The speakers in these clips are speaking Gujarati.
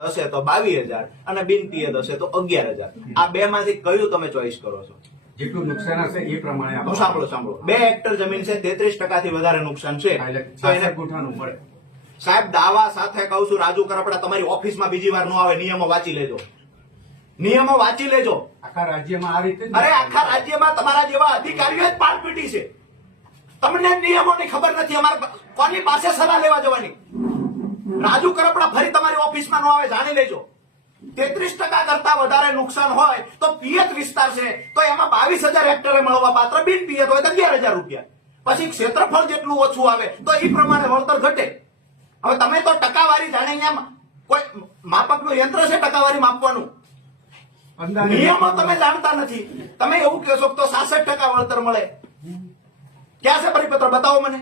હશે તો 22,000 અને બિન પિયત હશે તો 11,000. આ બે માંથી કયું તમે ચોઈસ કરો છો? જેટલું નુકસાન હશે એ પ્રમાણે તો સાંભળો 2 હેક્ટર જમીન છે, 33% થી વધારે નુકસાન છે તો એને ગુઠાનું મળે. સાહેબ દાવા સાથે કહું છું, રાજુ કરપડા તમારી ઓફિસમાં બીજી વાર ન આવે. નિયમો વાંચી લેજો, નિયમો વાંચી લેજો. આખા રાજ્યમાં આ રીતે અરે આખા રાજ્યમાં તમારા જેવા અધિકારીઓ જ પાલપીટી છે. તમને નિયમોની ખબર નથી. અમારે કોની પાસે સલાહ લેવા જવાની? રાજુ કરપડા ફરી તમારી ઓફિસમાં ન આવે, જાણી લેજો. 33% કરતા વધારે નુકસાન હોય તો પિયત વિસ્તાર છે તો એમાં 22,000 હેક્ટરે મળવા પાત્ર, બિન પિયત હોય તો 11,000 રૂપિયા. પછી ક્ષેત્રફળ જેટલું ઓછું આવે તો એ પ્રમાણે વળતર ઘટે. હવે તમે તો ટકાવારી જાણે, અહીંયા કોઈ માપકનું યંત્ર છે ટકાવારી માપવાનું? નિયમો તમે જાણતા નથી. તમે એવું કહેશો તો 66% વળતર મળે. ક્યાં છે પરિપત્ર? બતાવો મને,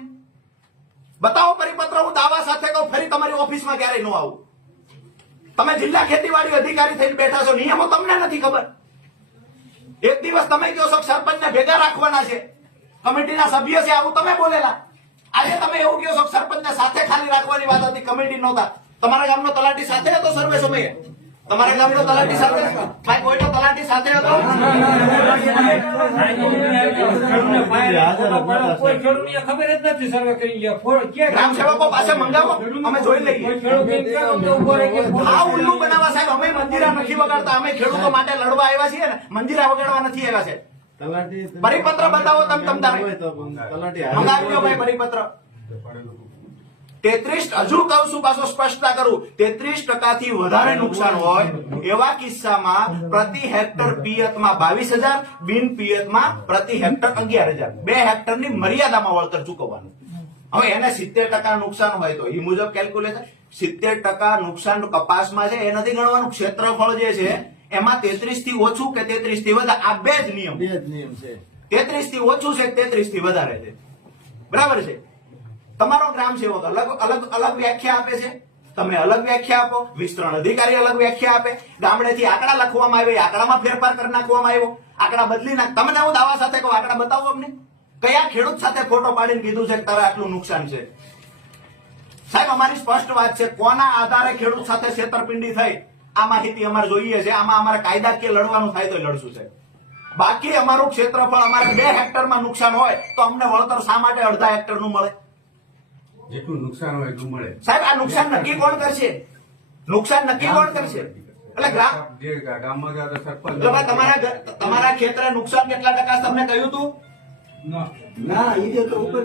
બતાવો પરિપત્ર. હું દાવા સાથે કહું ફરી તમારી ઓફિસમાં ક્યારેય ન આવું. તમે જિલ્લા ખેતીવાડી અધિકારી થઈને બેઠા છો, નિયમો તમને નથી ખબર. એક દિવસ તમે કહો છો સરપંચને ભેગા રાખવાના છે, કમિટીના સભ્ય છે, આવું તમે બોલેલા. આજે તમે એવું કહો છો સરપંચને સાથે ખાલી રાખવાની વાત હતી, કમિટી નહોતા. તમારા ગામનો તલાટી સાથે હતો સર્વે સમયે? તમારા ગામનો તલાટી સાથે? ભાઈ કોઈનો તલાટી સાથે હતો? કોઈ ખેડૂતને ખબર જ નથી સર્વે કરી ગયા. ગ્રામ સેવકો પાસે મંગાવો, અમે જોઈ લઈએ. આ ઉલ્લુ બનાવવા સાહેબ, અમે મંજીરા નથી વગાડતા. અમે ખેડૂતો માટે લડવા આવ્યા છીએ ને, મંજીરા વગાડવા નથી આવ્યા છે. પરિપત્ર બતાવો તમે તમતારે. મંગાવી લો ભાઈ પરિપત્ર. 33, હજુ કહું છું, પાછો સ્પષ્ટતા કરું, 33% થી વધારે નુકસાન હોય એવા કિસ્સામાં પ્રતિ હેક્ટર પિયતમાં 22,000, બિન પિયતમાં પ્રતિ હેક્ટર 11,000. 2 હેક્ટરની મર્યાદામાં વળતર ચૂકવવાનું. હવે એને 70% નુકસાન હોય તો એ મુજબ કેલ્ક્યુલેશન. 70% નુકસાન કપાસમાં છે એ નથી ગણવાનું. ક્ષેત્રફળ જે છે એમાં 33 થી ઓછું કે 33 થી વધારે, આ બે જ નિયમ છે. 33 થી ઓછું છે, 33 થી વધારે છે, બરાબર છે. તમારો ગ્રામ સેવક અલગ વ્યાખ્યા આપે છે, તમે અલગ વ્યાખ્યા આપો, વિસ્તરણ અધિકારી અલગ વ્યાખ્યા આપે, ગામડેથી આંકડા લખવામાં આવે, આંકડામાં ફેરફાર કરી નાખવામાં આવ્યો, આંકડા બદલી નાખ. તમને હું દાવા સાથે કહું, આંકડા બતાવો અમને. કયા ખેડૂત સાથે ફોટો પાડીને કીધું છે કે તારે આટલું નુકસાન છે? સાહેબ અમારી સ્પષ્ટ વાત છે, કોના આધારે ખેડૂત સાથે છેતરપિંડી થઈ આ માહિતી અમારે જોઈએ છે. આમાં અમારે કાયદાકીય લડવાનું થાય તો લડશું સાહેબ. બાકી અમારું ક્ષેત્રફળ, અમારે 2 હેક્ટરમાં નુકસાન હોય તો અમને વળતર શા માટે અડધા હેક્ટરનું મળે? જેટલું નુકસાન હોય એટલું મળે. સાહેબ આ નુકસાન નક્કી કોણ કરશે? નુકસાન નક્કી કોણ કરશે? એટલે ગામમાં સરપંચ. તમારા ખેતરે નુકસાન કેટલા ટકા તમને કહ્યું હતું? ના, એ તો ઉપર